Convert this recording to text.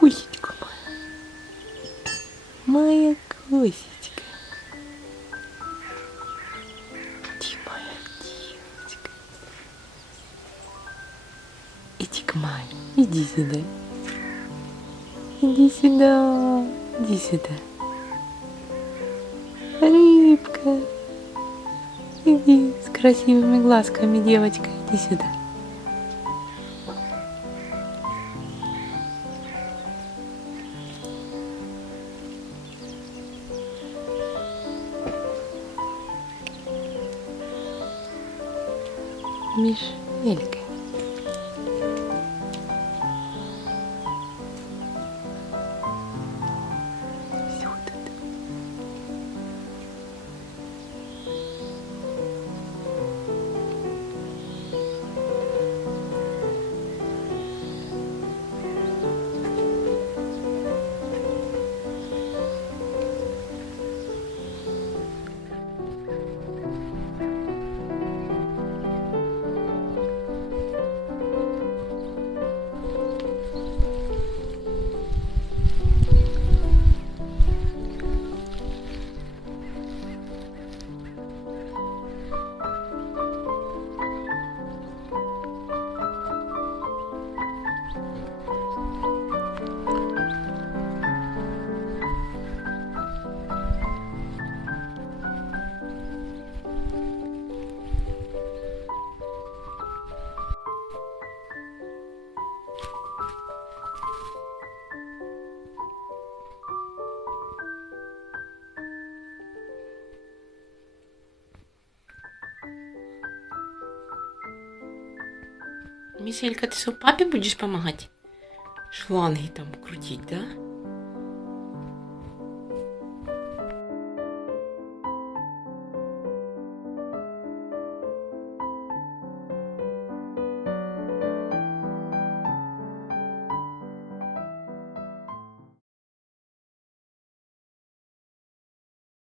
Кусечка моя. Моя кусечка. Ты моя девочка. Иди к маме. Иди сюда. Иди сюда. Иди сюда. Рыбка. Иди с красивыми глазками, девочка. Иди сюда. dormir, ele quer. Мишелька, ты что, папе будешь помогать? Шланги там крутить, да?